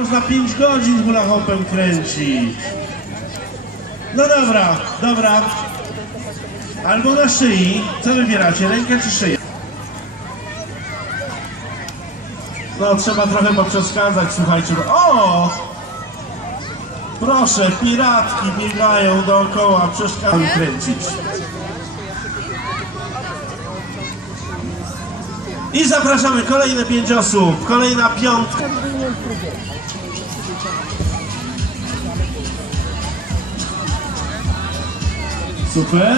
można 5 godzin hula hopem kręcić. No dobra, dobra. Albo na szyi. Co wybieracie, rękę czy szyję? No, trzeba trochę poprzeszkadzać, słuchajcie. O! Proszę, piratki biegają dookoła, przeszkadzam kręcić. I zapraszamy kolejne pięć osób, kolejna piątka. Super.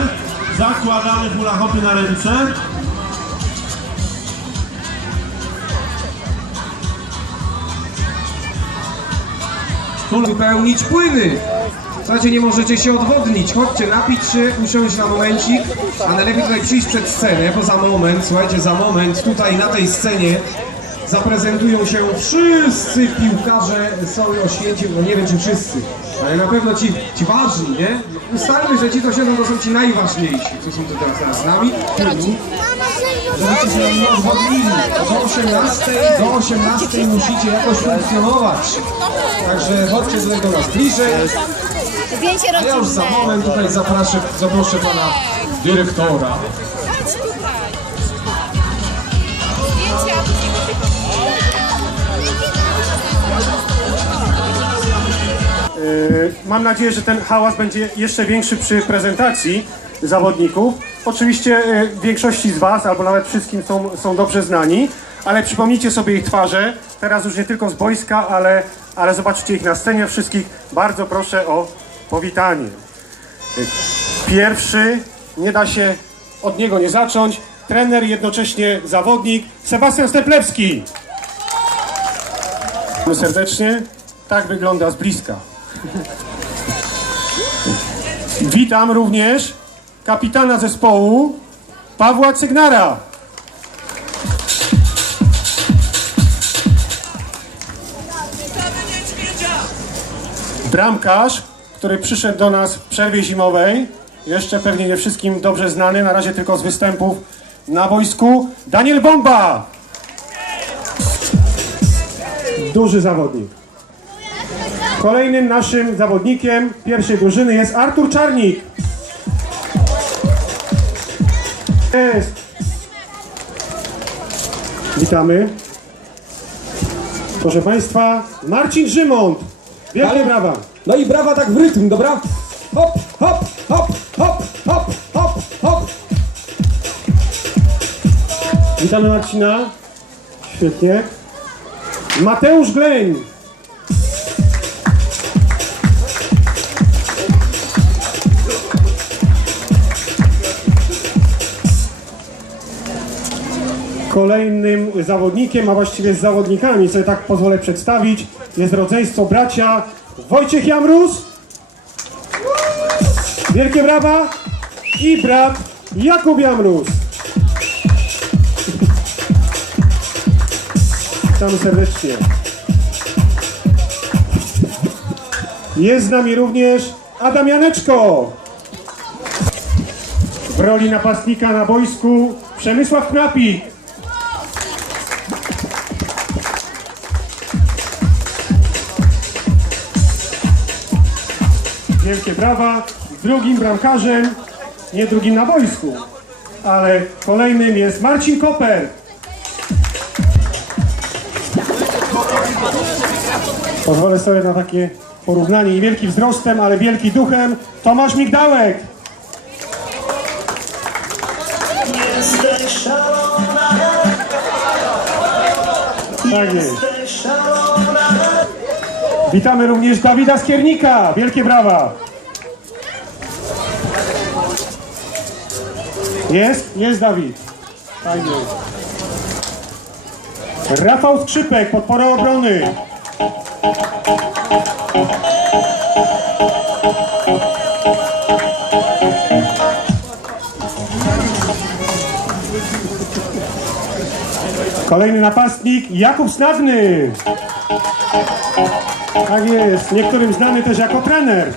Zakładamy hula hopy na ręce. wypełnić płyny. Słuchajcie, nie możecie się odwodnić. Chodźcie napić się, usiąść na momencik, a najlepiej tutaj przyjść przed scenę, bo za moment, słuchajcie, za moment tutaj na tej scenie zaprezentują się wszyscy piłkarze Soły Oświęcim, no nie wiem czy wszyscy, ale na pewno ci, ci ważni, nie? Ustalmy, że ci to siedzą, to są ci najważniejsi, co są tu teraz, teraz z nami. Żebyście się nie odwodnili. Do 18, do 18 musicie jakoś funkcjonować. Także chodźcie tutaj do nas bliżej. Zdjęcie A ja już za rodzinne. moment tutaj zaproszę, zaproszę pana dyrektora. Chodź tutaj. Zdjęcia. Mam nadzieję, że ten hałas będzie jeszcze większy przy prezentacji zawodników. Oczywiście yy, większości z Was, albo nawet wszystkim są, są dobrze znani, ale przypomnijcie sobie ich twarze, teraz już nie tylko z boiska, ale, ale zobaczycie ich na scenie wszystkich. Bardzo proszę o powitanie. Pierwszy, nie da się od niego nie zacząć, trener, jednocześnie zawodnik, Sebastian Steplewski. Serdecznie. Tak wygląda z bliska. Witam również kapitana zespołu Pawła Cygnara. Bramkarz, który przyszedł do nas w przerwie zimowej, jeszcze pewnie nie wszystkim dobrze znany, na razie tylko z występów na boisku, Daniel Bomba. Duży zawodnik. Kolejnym naszym zawodnikiem pierwszej drużyny jest Artur Czarnik. Jest. Witamy. Proszę Państwa, Marcin Rzymont. Wielkie brawa. No i brawa tak w rytm, dobra? Hop, hop, hop, hop, hop, hop, hop. Witamy Marcina. Świetnie. Mateusz Gleń. Kolejnym zawodnikiem, a właściwie z zawodnikami, sobie tak pozwolę przedstawić, jest rodzeństwo bracia Wojciech Jamrus. Wielkie brawa. I brat Jakub Jamrus. Witamy serdecznie. Jest z nami również Adam Janeczko. W roli napastnika na boisku Przemysław Knapik. Wielkie brawa. Drugim bramkarzem, nie drugim na boisku, ale kolejnym jest Marcin Koper. Pozwolę sobie na takie porównanie. Niewielki wzrostem, ale wielki duchem. Tomasz Migdałek. Tak jest. Witamy również Dawida Skiernika. Wielkie brawa. Jest? Jest Dawid. Fajnie. Rafał Skrzypek, podpora obrony. Kolejny napastnik Jakub Snadny. Tak jest, niektórym znany też jako trener.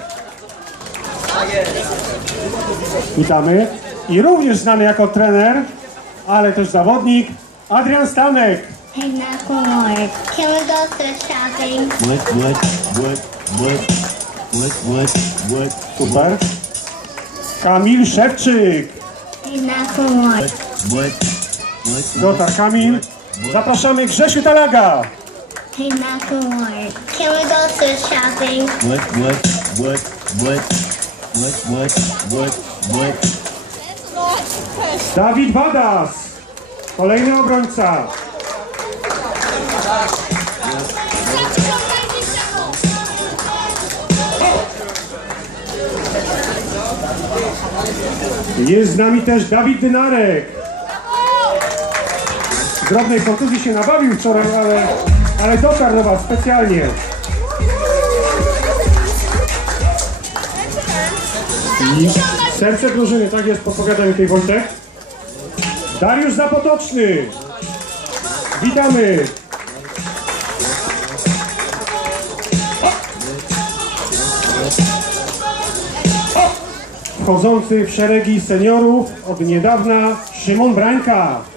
Witamy. I również znany jako trener, ale też zawodnik Adrian Stanek. Hey, Macklemore, can we go to shopping? What, what, what, what, what, what, what, Super. Kamil Szewczyk. Hey, Macklemore, what, what, Dotar Kamil. Zapraszamy Grzesiu Talaga. Hey, Macklemore, can we go to shopping? what, what, what, what, what, what, what, what. Dawid Wadas. Kolejny obrońca. Jest z nami też Dawid Dynarek. Drobnej kontuzji się nabawił wczoraj, ale, ale dotarł do Was specjalnie. I serce drużyny, tak jest, podpowiada mi tej Wojtek. Dariusz Zapotoczny. Witamy. Wchodzący w szeregi seniorów od niedawna Szymon Brańka.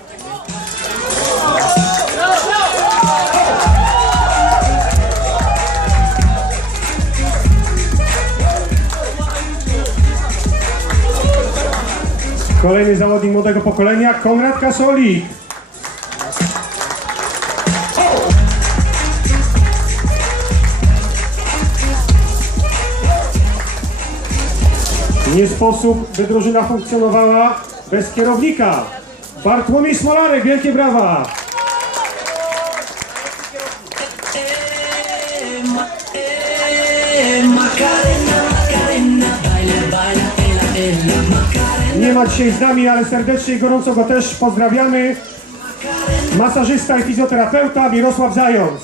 Kolejny zawodnik młodego pokolenia, Konrad Kasolik. Nie sposób, by drużyna funkcjonowała bez kierownika. Bartłomiej Smolarek, wielkie brawa! Nie ma dzisiaj z nami, ale serdecznie i gorąco go też pozdrawiamy. Masażysta i fizjoterapeuta Mirosław Zając.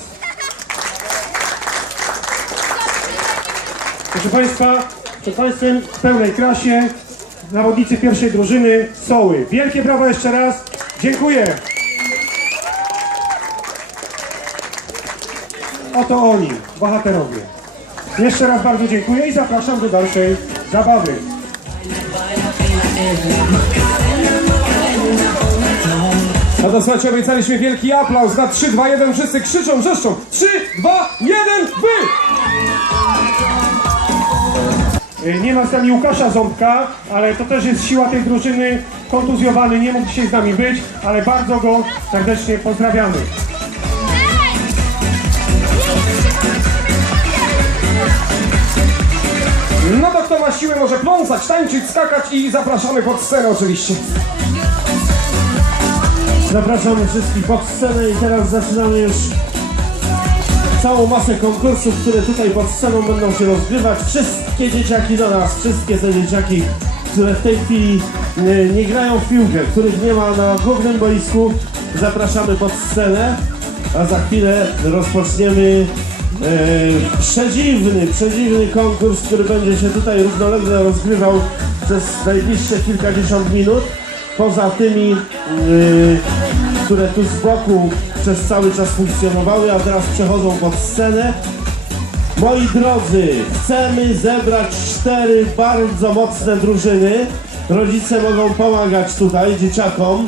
Proszę Państwa, przed Państwem w pełnej krasie zawodnicy pierwszej drużyny Soły. Wielkie brawo jeszcze raz. Dziękuję. Oto oni, bohaterowie. Jeszcze raz bardzo dziękuję i zapraszam do dalszej zabawy. No to słuchajcie, obiecaliśmy wielki aplauz na 3, 2, 1, wszyscy krzyczą, wrzeszczą. 3, 2, 1, wy! Y, Nie ma z nami Łukasza Ząbka, ale to też jest siła tej drużyny. Kontuzjowany nie mógł dzisiaj z nami być, ale bardzo go serdecznie pozdrawiamy. No to kto ma siłę może pląsać, tańczyć, skakać i zapraszamy pod scenę oczywiście. Zapraszamy wszystkich pod scenę i teraz zaczynamy już całą masę konkursów, które tutaj pod sceną będą się rozgrywać. Wszystkie dzieciaki do nas, wszystkie te dzieciaki, które w tej chwili nie, nie grają w piłkę, których nie ma na głównym boisku, zapraszamy pod scenę, a za chwilę rozpoczniemy e, przedziwny, przedziwny konkurs, który będzie się tutaj równolegle rozgrywał przez najbliższe kilkadziesiąt minut. Poza tymi, yy, które tu z boku przez cały czas funkcjonowały, a teraz przechodzą pod scenę. Moi drodzy, chcemy zebrać cztery bardzo mocne drużyny. Rodzice mogą pomagać tutaj dzieciakom.